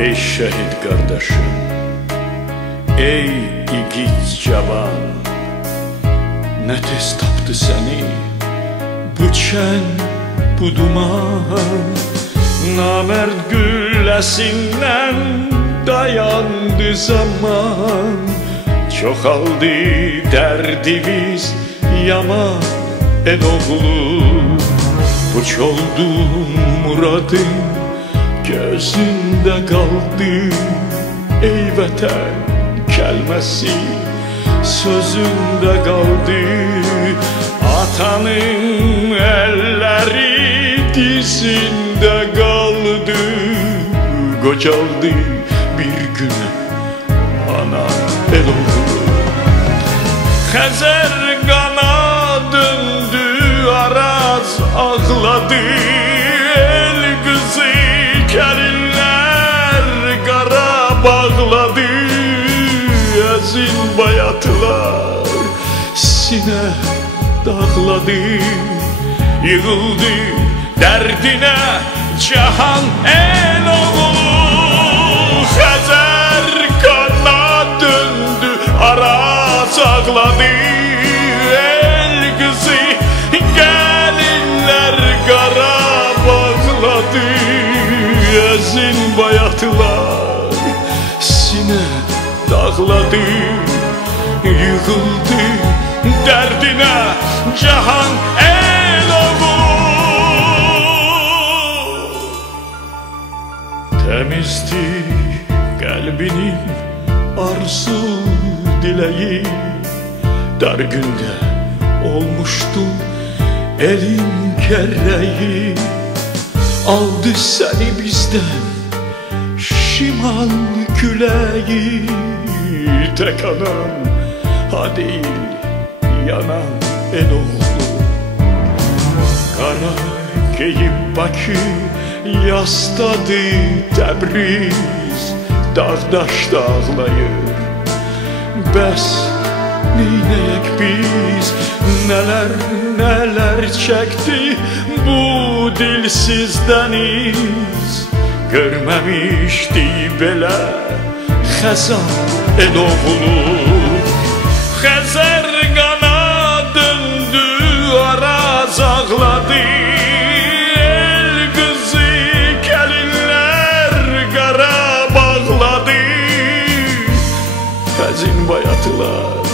Ey şehit kardeşim, ey igid cavan, ne tez tapdı seni bu çen, bu duman. Namerd güllesinden dayandı zaman, çoxaldı derdimiz yaman eloğlu. Puç oldu muradın, gözünde kaldı ey vətən kəlməsi, sözünde kaldı. Atanın elleri dizinde kaldı, qocaldı bir gün ana eloğlu. Xəzər qana döndü, Araz ağladı, el kızı gəlinlər qara bağladı. Əzin bayatlar sinə dağladı, yığıldı dərdinə cahan eloğlu. Xəzər qana döndü, Araz ağladı, el kızı gəlinlər qara bağladı. Əzin bayatlar sinə dağladı, yığıldı dərdinə cahan eloğlu. Təmizdi qəlbinin arzu dileği, dar günde olmuştu elin kerreği. Aldı seni bizden şimal küleği, tek anan ha değil yanan eloğlu. Kara geyip Bakı yasladı Təbriz, dağdaş dağlayır. Bəs neynəyək biz, neler neler çekti bu dilsiz deniz. Görməmişdi belə xəzan eloğlu. Xəzər qana döndü, Araz ağladı, el kızı gəlinlər qara bağladı. Əzin bayatlar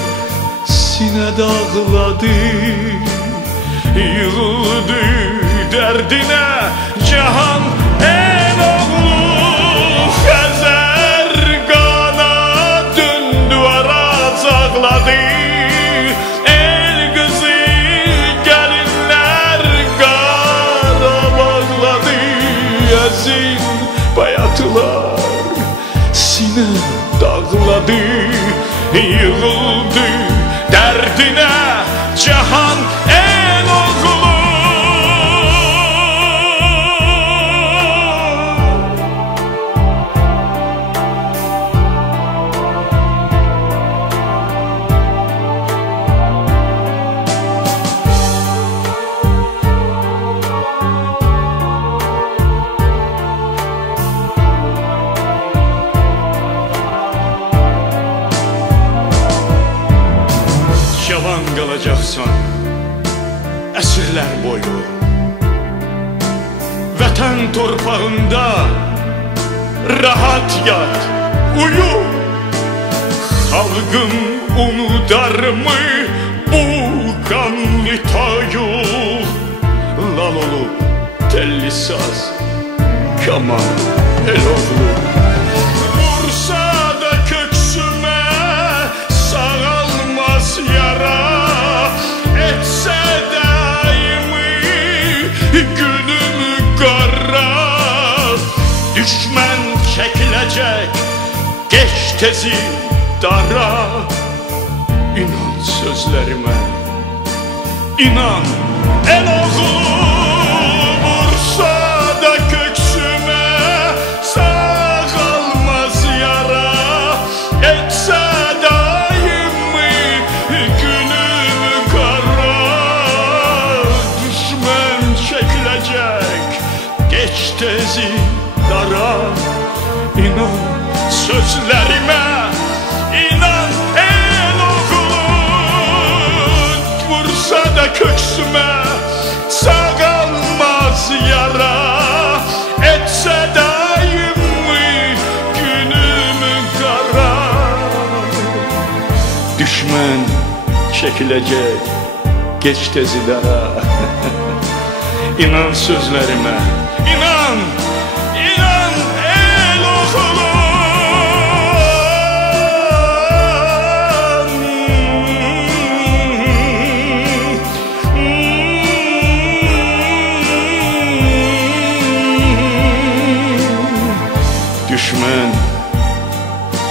sinə dağladı, yığıldı dərdinə cahan eloğlu. Xəzər qana döndü, Araz ağladı, el kızı gəlinlər qara bağladı. Əzin bayatlar sinə dağladı, yığıldı dərdinə cahan eloğlu. Cavan qalacaqsan əsrlər boyu, vətən torpağında rahat yat, uyu. Xalqım unudarmı bu qanlı toyu? Lal olub telli saz, kaman eloğlu. Vursa da köksümə sağalmaz yara, etse daimi günüm qara. Düşmən çəkilecek geç tezi dara. İnan sözlerime, inan eloğlu. Vursa da köksüme sağalmaz yara, etse daimi günüm kara. Düşmən çekilecek geç tezi dara. İnan sözlerime, inan el oğlun. Vursa da köksüme sağalmaz yara, etse daim mi günümü kara. Düşman çekilecek geç tezi dara. İnan sözlerime, inan, inan el oğlum. Düşman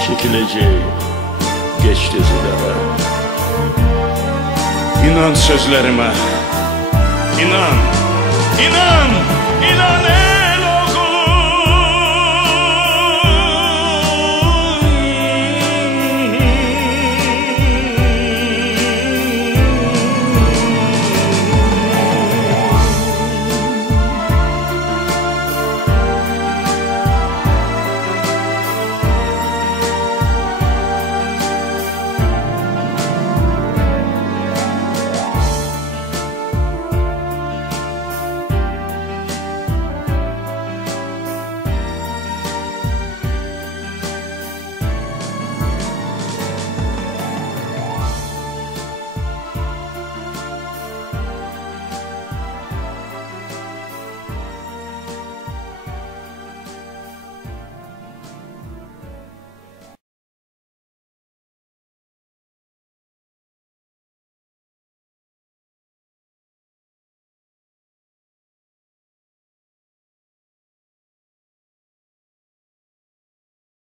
çekilecek geç tezilere. İnan sözlerime, inan, inan, inan.